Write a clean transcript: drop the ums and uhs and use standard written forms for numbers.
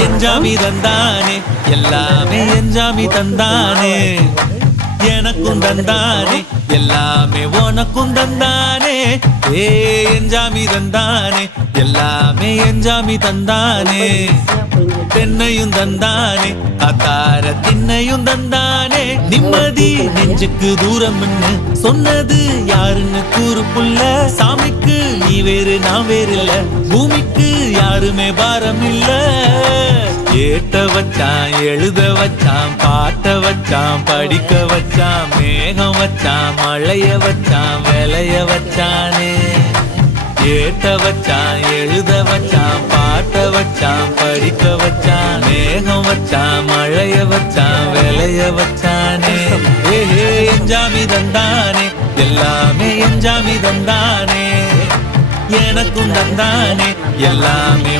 எஞ்சாமி தந்தானே எல்லாமே எஞ்சாமி தந்தானே எனக்கும் தந்தானே எல்லாமே உனக்கும் தந்தானே ஏ எஞ்சாமி தந்தானே எல்லாமே எஞ்சாமி தந்தானே தென்னையும் தந்தானே காத்தார திண்ணையும் தந்தானே நிம்மதி நெஞ்சுக்கு தூரம்னு சொன்னது யாருன்னு கூறு புள்ள சாமிக்கு நீ வேறு நான் வேறு இல்ல பூமிக்கு யாருமே பாரம் இல்ல ஏட்ட வச்சான் எழுத வச்சான் பாட்ட வச்சான் படிக்க வச்சான் மேகம் வச்சான் மழைய வச்சான் விளைய வச்சானே ஏட்ட வச்சான் எழுத வச்சான் பாட்ட வச்சான் படிக்க வச்சான் மேகம் வச்சான் மழைய வச்சான் விளைய வச்சானே ஏஹே எஞ்சாமி தந்தானே எல்லாமே எஞ்சாமி தந்தானே எனக்கும் தந்தானே எல்லாமே